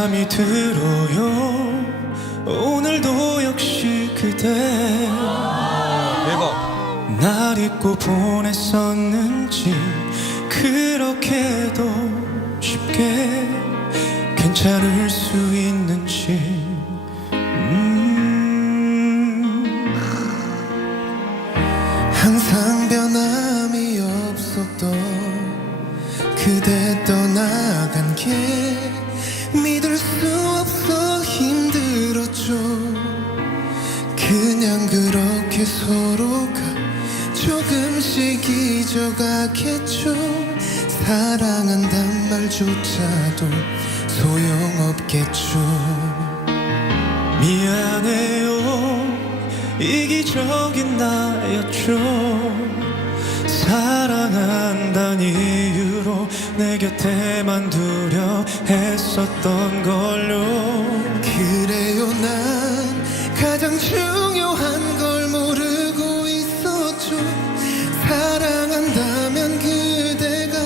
잠이 들어요 오늘도 역시 그대 대박. 날 잊고 보냈었는지 그렇게도 쉽게 괜찮을 수 있는지 음. 항상 변함이 없었던 그대 떠나간 게 믿을 수 없어 힘들었죠. 그냥 그렇게 서로가 조금씩 잊어가겠죠. 사랑한단 말조차도 소용없겠죠. 미안해요. 이기적인 나였죠. 사랑한다는 이유로 내 곁에만 두려 했었던 걸요. 그래요 난 가장 중요한 걸 모르고 있었죠. 사랑한다면 그대가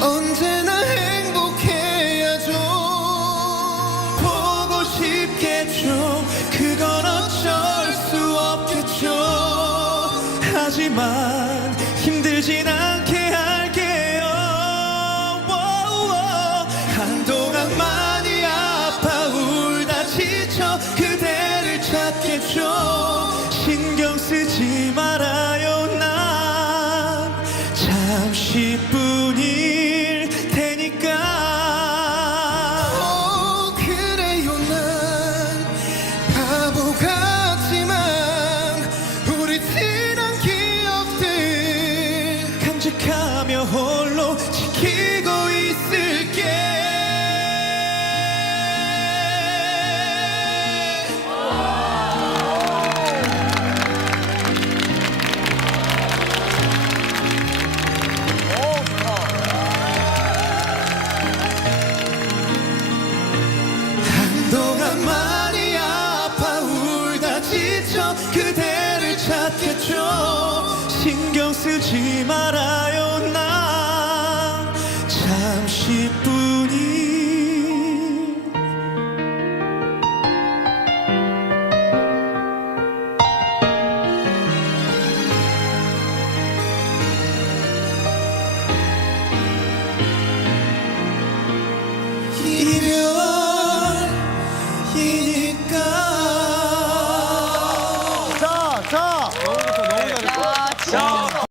언제나 행복해야죠. 보고 싶겠죠. 그건 어쩔 수 없겠죠. 하지만 힘들진 않게 찾겠죠. 신경 쓰지 말아요 난. 잠시뿐일 지쳐 그대를 찾겠죠. 신경 쓰지 말아요